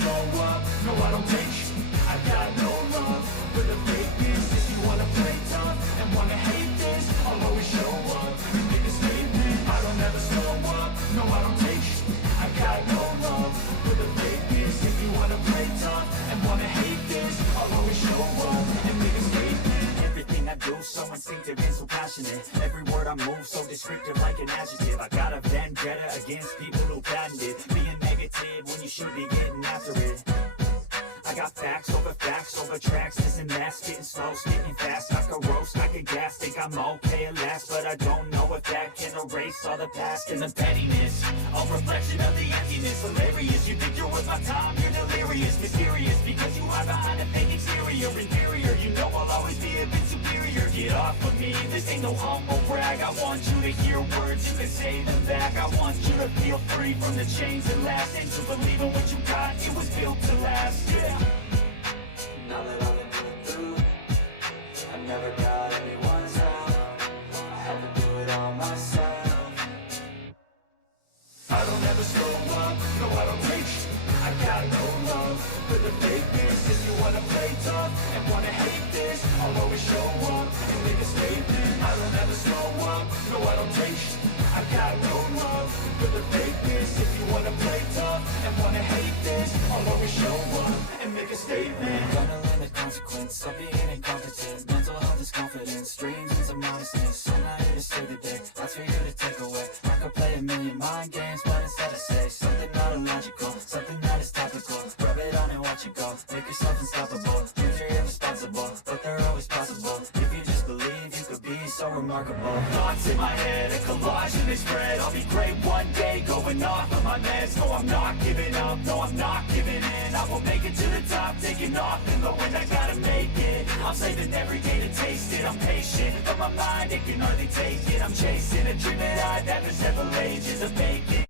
slow up, no I don't take shit. I got no love for the fakeness. If you wanna play tough and wanna hate this, I'll always show up and make a statement. I don't ever slow up, no I don't take shit. I got no love for the fakeness. If you wanna play tough and wanna hate this, I'll always show up and make a statement. Everything I do so instinctive and so passionate. Every word I move so descriptive like an adjective. I got a vendetta against people who patent it. Being negative when you should be getting after it. I got facts over tracks, this and that, spitting slow, spitting fast. I can roast, I can gas, think I'm okay at last, but I don't know if that can erase all the past and the pettiness. A reflection of the emptiness, hilarious. You think you're worth my time, you're delirious, mysterious, because you hide behind a fake exterior, inferior. You know I'll always be a bit superior. Get off of me, this ain't no humble brag. I want you to hear words, you can say them back. I want you to feel free from the chains that last, and to believe in what you got, it was built to last, yeah. Now that I've been put through, I never got anyone's help. I had to do it all myself. I don't ever slow up, no I don't take shit. I got no love for the fakeness. If you wanna play tough and wanna hate this, I'll always show up and make a statement. I don't ever slow up, no I don't take shit. I got no love for the fakeness. If you wanna play tough and wanna hate this, I'll always show up and make a statement. Gonna learn the consequence of being incompetent. Mental health is confidence, dreams and some modestness. I'm not here to save the day, that's for you to take away. I could play a million mind games, but instead I say something not illogical, something that is topical. Rub it on and watch it go, make yourself unstoppable. Dreams are irresponsible, but they're always possible. If you just believe, you could be so remarkable. Thoughts in my head, a collage and they spread. I'll be great one day, going off of my meds. No, I'm not giving up, no, I'm not giving in. I will make it to the top, taking off in the wind, I gotta make it. I'm saving every day to taste it. I'm patient, but my mind, it can hardly take it. I'm chasing a dream that I've had for several ages of making.